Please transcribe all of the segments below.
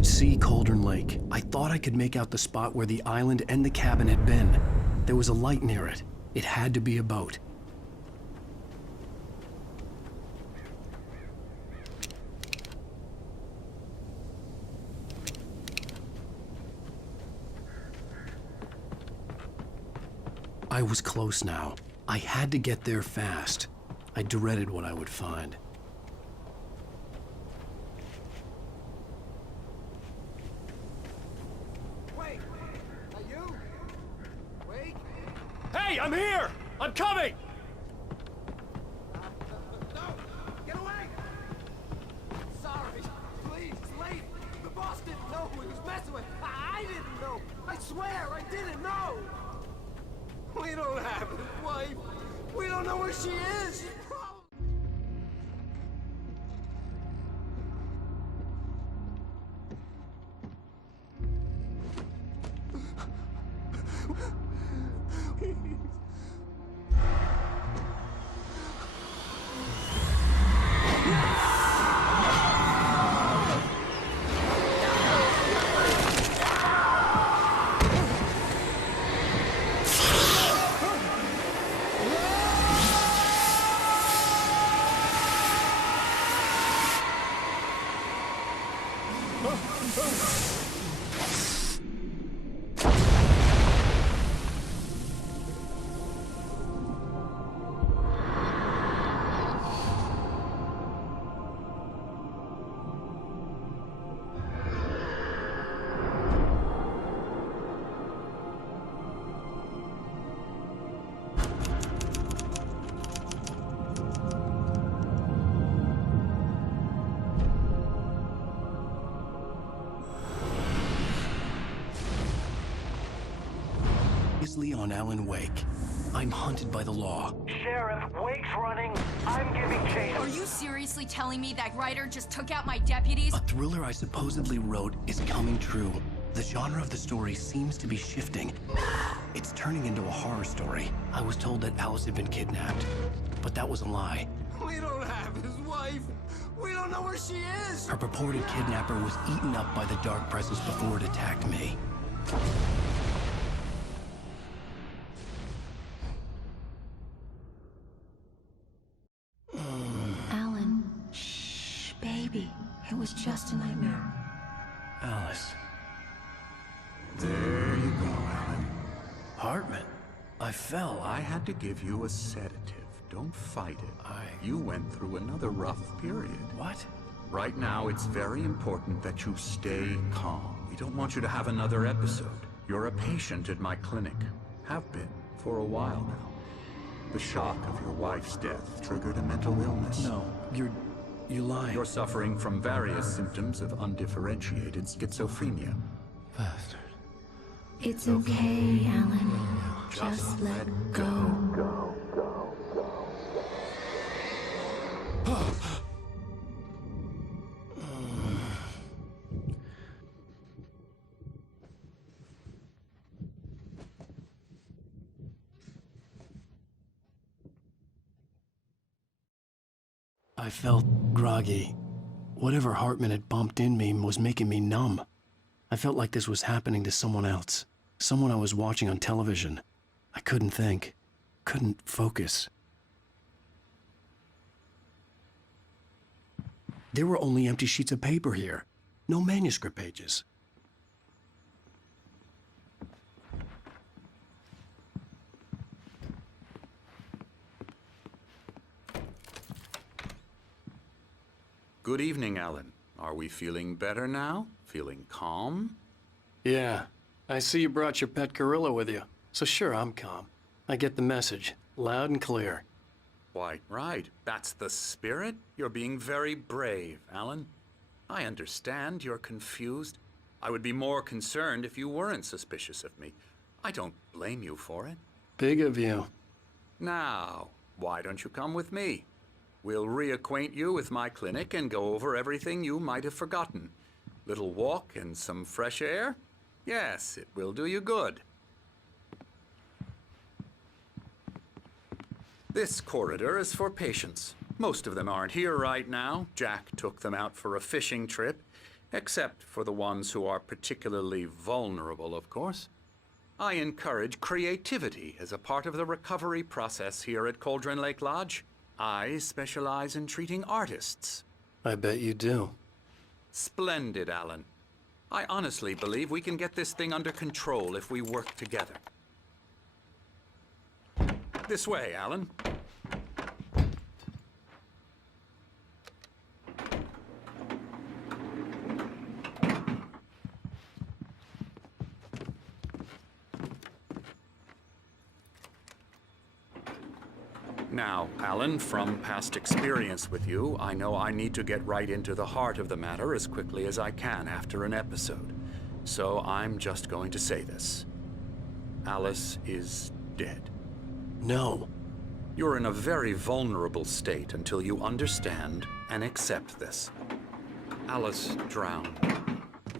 could see Cauldron Lake. I thought I could make out the spot where the island and the cabin had been. There was a light near it. It had to be a boat. I was close now. I had to get there fast. I dreaded what I would find. Wait! Are you? Wait! Hey, I'm here! I'm coming! No! Get away! Sorry. Please, it's late. The boss didn't know who he was messing with. I didn't know. I swear, I didn't know. We don't have his wife. We don't know where she is. She's probably... On Alan Wake. I'm hunted by the law. Sheriff, Wake's running. I'm giving chase. Are you seriously telling me that writer just took out my deputies? A thriller I supposedly wrote is coming true. The genre of the story seems to be shifting. It's turning into a horror story. I was told that Alice had been kidnapped, but that was a lie. We don't have his wife. We don't know where she is. Her purported kidnapper was eaten up by the dark presence before it attacked me. It was just a nightmare. Alice. There you go, Alan. Hartman. I fell. I had to give you a sedative. Don't fight it. You went through another rough period. What? Right now, it's very important that you stay calm. We don't want you to have another episode. You're a patient at my clinic. Have been for a while now. The shock of your wife's death triggered a mental illness. No, you lie. You're suffering from various symptoms of undifferentiated schizophrenia. Bastard. It's okay, Alan. Just let go. I felt groggy. Whatever Hartman had bumped in me was making me numb. I felt like this was happening to someone else. Someone I was watching on television. I couldn't think. Couldn't focus. There were only empty sheets of paper here. No manuscript pages. Good evening, Alan. Are we feeling better now? Feeling calm? Yeah. I see you brought your pet gorilla with you. So sure, I'm calm. I get the message. Loud and clear. Why, right. That's the spirit. You're being very brave, Alan. I understand you're confused. I would be more concerned if you weren't suspicious of me. I don't blame you for it. Big of you. Now, why don't you come with me? We'll reacquaint you with my clinic and go over everything you might have forgotten. Little walk and some fresh air? Yes, it will do you good. This corridor is for patients. Most of them aren't here right now. Jack took them out for a fishing trip. Except for the ones who are particularly vulnerable, of course. I encourage creativity as a part of the recovery process here at Cauldron Lake Lodge. I specialize in treating artists. I bet you do. Splendid, Alan. I honestly believe we can get this thing under control if we work together. This way, Alan. Now, Alan, from past experience with you, I know I need to get right into the heart of the matter as quickly as I can after an episode. So I'm just going to say this. Alice is dead. No. You're in a very vulnerable state until you understand and accept this. Alice drowned,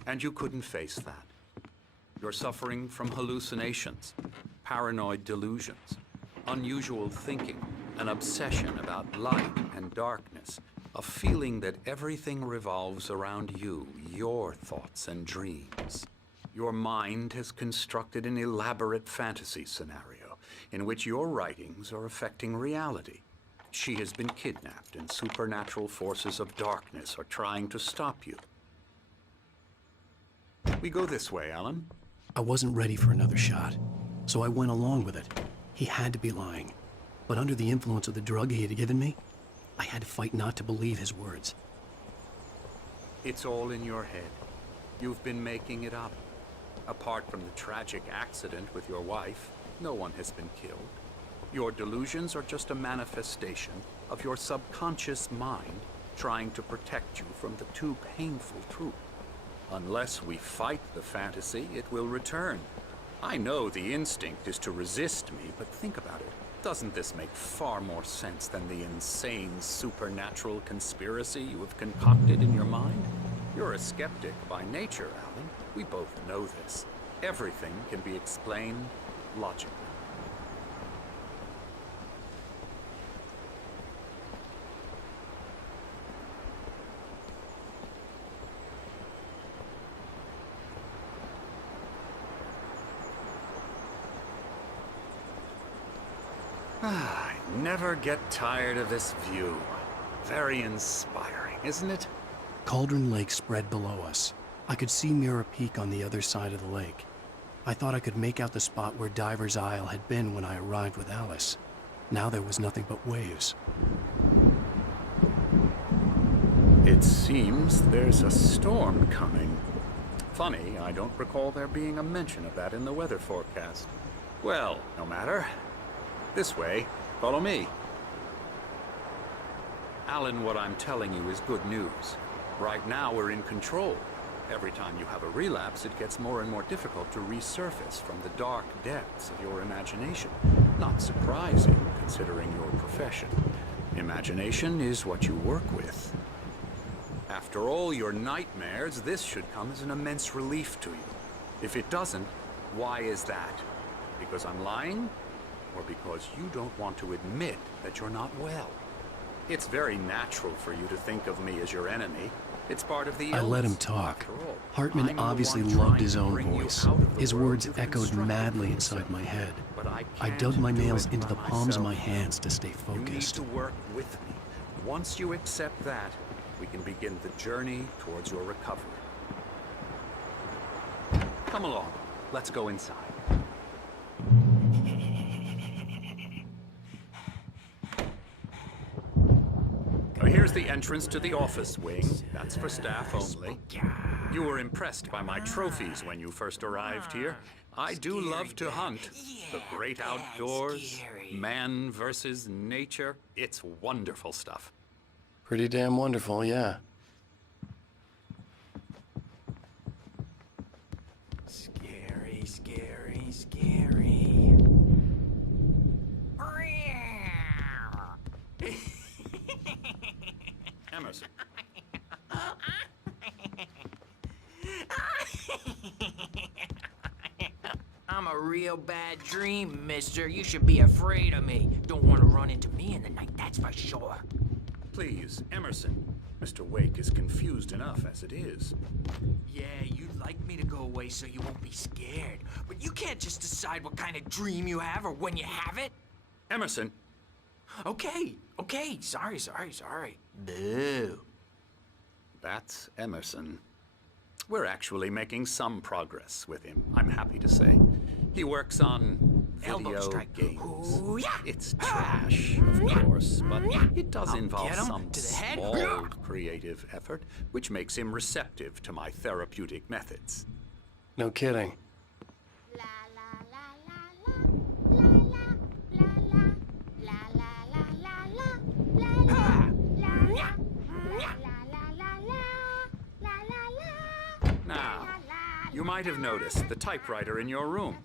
and you couldn't face that. You're suffering from hallucinations, paranoid delusions, unusual thinking, an obsession about light and darkness, a feeling that everything revolves around you, your thoughts and dreams. Your mind has constructed an elaborate fantasy scenario in which your writings are affecting reality. She has been kidnapped, and supernatural forces of darkness are trying to stop you. We go this way, Alan. I wasn't ready for another shot, so I went along with it. He had to be lying. But under the influence of the drug he had given me, I had to fight not to believe his words. It's all in your head. You've been making it up. Apart from the tragic accident with your wife, no one has been killed. Your delusions are just a manifestation of your subconscious mind trying to protect you from the too painful truth. Unless we fight the fantasy, it will return. I know the instinct is to resist me, but think about it. Doesn't this make far more sense than the insane supernatural conspiracy you have concocted in your mind? You're a skeptic by nature, Alan. We both know this. Everything can be explained logically. I never get tired of this view. Very inspiring, isn't it? Cauldron Lake spread below us. I could see Mirror Peak on the other side of the lake. I thought I could make out the spot where Diver's Isle had been when I arrived with Alice. Now there was nothing but waves. It seems there's a storm coming. Funny, I don't recall there being a mention of that in the weather forecast. Well, no matter. This way. Follow me. Alan, what I'm telling you is good news. Right now, we're in control. Every time you have a relapse, it gets more and more difficult to resurface from the dark depths of your imagination. Not surprising, considering your profession. Imagination is what you work with. After all your nightmares, this should come as an immense relief to you. If it doesn't, why is that? Because I'm lying? Or because you don't want to admit that you're not well? It's very natural for you to think of me as your enemy. It's part of the illness. I let him talk. After all, Hartman I'm the obviously one loved trying his to own bring you voice. out of the His world words you've echoed constructed madly for inside yourself. my head. But I I can't dug my do nails it into the by palms of my myself. hands to stay You need focused. to work with me. Once you accept that, we can begin the journey towards your recovery. Come along. Let's go inside. Here's the entrance to the office wing. That's for staff only. You were impressed by my trophies when you first arrived here. I do love to hunt. The great outdoors, man versus nature. It's wonderful stuff. Pretty damn wonderful, yeah. Scary, scary, scary. Emerson. I'm a real bad dream, mister. You should be afraid of me. Don't want to run into me in the night, that's for sure. Please, Emerson. Mr. Wake is confused enough as it is. Yeah, you'd like me to go away so you won't be scared. But you can't just decide what kind of dream you have or when you have it. Emerson! Okay. Sorry. Boo. That's Emerson. We're actually making some progress with him, I'm happy to say. He works on Elbow video strike. games. Ooh, yeah. It's trash, of course, but it does involve get him some to the head. small creative effort, which makes him receptive to my therapeutic methods. No kidding. La la la la la la la la la la la la Now, you might have noticed the typewriter in your room.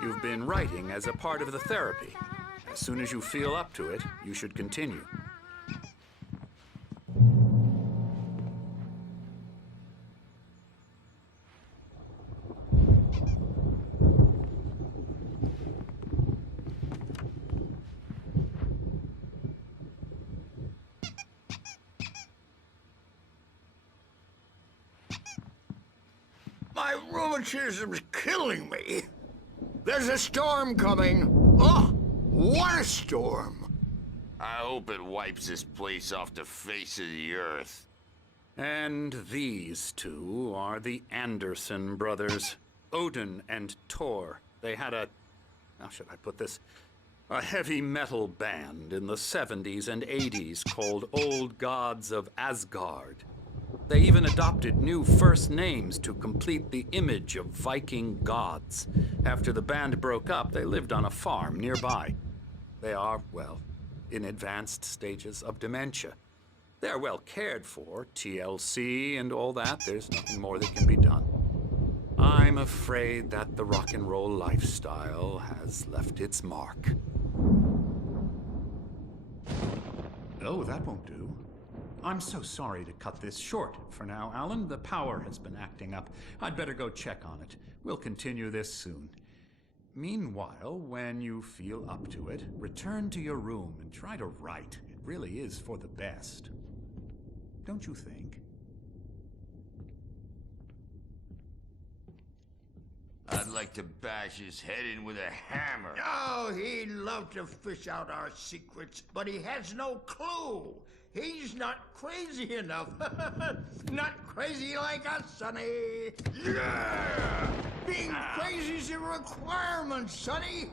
You've been writing as a part of the therapy. As soon as you feel up to it, you should continue. My rheumatism's killing me. There's a storm coming. Oh, what a storm. I hope it wipes this place off the face of the earth. And these two are the Anderson brothers, Odin and Thor. They had how should I put this? A heavy metal band in the 70s and 80s called Old Gods of Asgard. They even adopted new first names to complete the image of Viking gods. After the band broke up, they lived on a farm nearby. They are, well, in advanced stages of dementia. They're well cared for, TLC and all that. There's nothing more that can be done. I'm afraid that the rock and roll lifestyle has left its mark. Oh, that won't do. I'm so sorry to cut this short for now, Alan. The power has been acting up. I'd better go check on it. We'll continue this soon. Meanwhile, when you feel up to it, return to your room and try to write. It really is for the best. Don't you think? I'd like to bash his head in with a hammer. Oh, he'd love to fish out our secrets, but he has no clue. He's not crazy enough. Not crazy like us, Sonny. Yeah! Being crazy's a requirement, Sonny.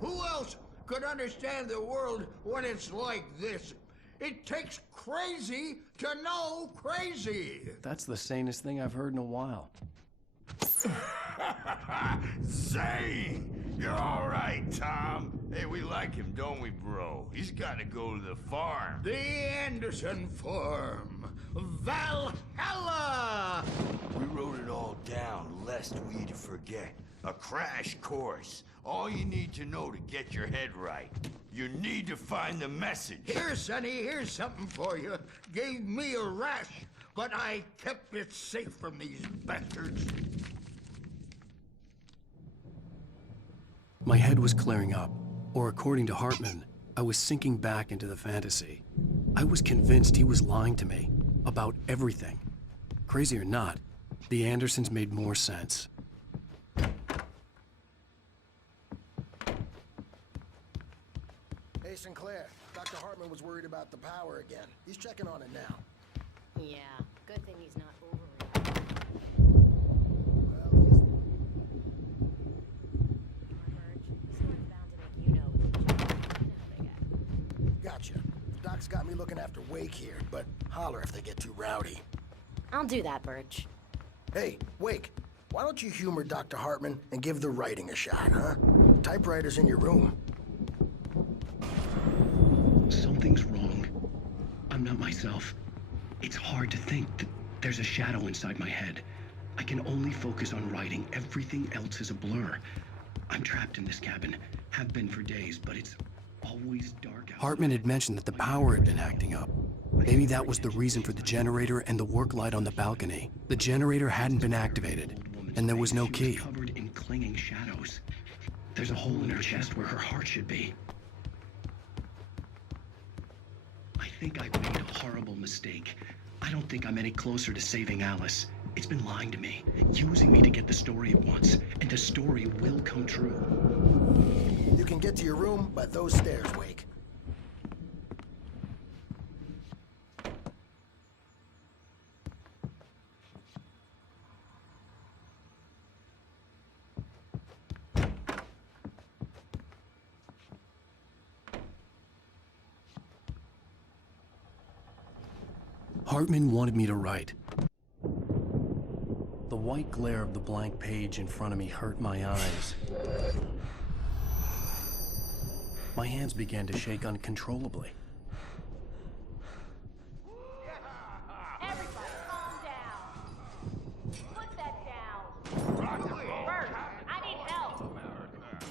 Who else could understand the world when it's like this? It takes crazy to know crazy. That's the sanest thing I've heard in a while. Zane! You're all right, Tom. Hey, we like him, don't we, bro? He's got to go to the farm. The Anderson farm. Valhalla! We wrote it all down, lest we forget. A crash course. All you need to know to get your head right. You need to find the message. Here, Sonny, here's something for you. Gave me a rash, but I kept it safe from these bastards. My head was clearing up, or according to Hartman, I was sinking back into the fantasy. I was convinced he was lying to me about everything. Crazy or not, the Andersons made more sense. Hey, Sinclair. Dr. Hartman was worried about the power again. He's checking on it now. Yeah, good thing he's not overreacting. Gotcha. Doc's got me looking after Wake here, but holler if they get too rowdy. I'll do that, Birch. Hey, Wake, why don't you humor Dr. Hartman and give the writing a shot, huh? Typewriter's in your room. Something's wrong. I'm not myself. It's hard to think that there's a shadow inside my head. I can only focus on writing. Everything else is a blur. I'm trapped in this cabin. Have been for days, but it's always dark out. Hartman had mentioned that the power had been acting up. Maybe that was the reason for the generator and the work light on the balcony. The generator hadn't been activated, and there was no key. She was covered in clinging shadows. There's a hole in her chest where her heart should be. I think I've made a horrible mistake. I don't think I'm any closer to saving Alice. It's been lying to me, using me to get the story it wants, and the story will come true. You can get to your room by those stairs, Wake. Hartman wanted me to write. The white glare of the blank page in front of me hurt my eyes. My hands began to shake uncontrollably. Everybody, calm down. Put that down. Bert, I need help.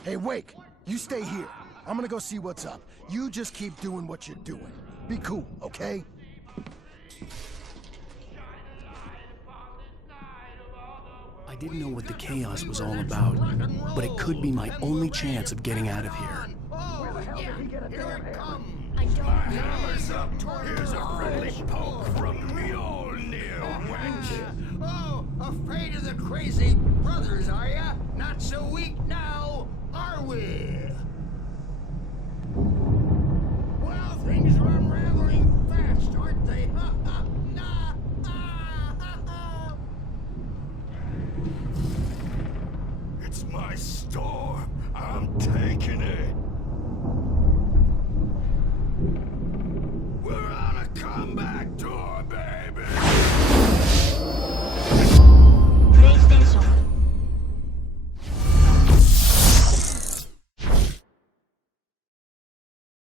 Hey, Wake, you stay here. I'm gonna go see what's up. You just keep doing what you're doing. Be cool, okay? I didn't know what the chaos was all about, but it could be my only chance of getting out of here. Oh, yeah, here it comes. I don't Hammer's up. Here's a friendly poke from Mjolnir, wench. Oh, afraid of the crazy brothers, are ya? Not so weak now, are we? Well, things are unraveling fast, aren't they? It's my storm. I'm taking it.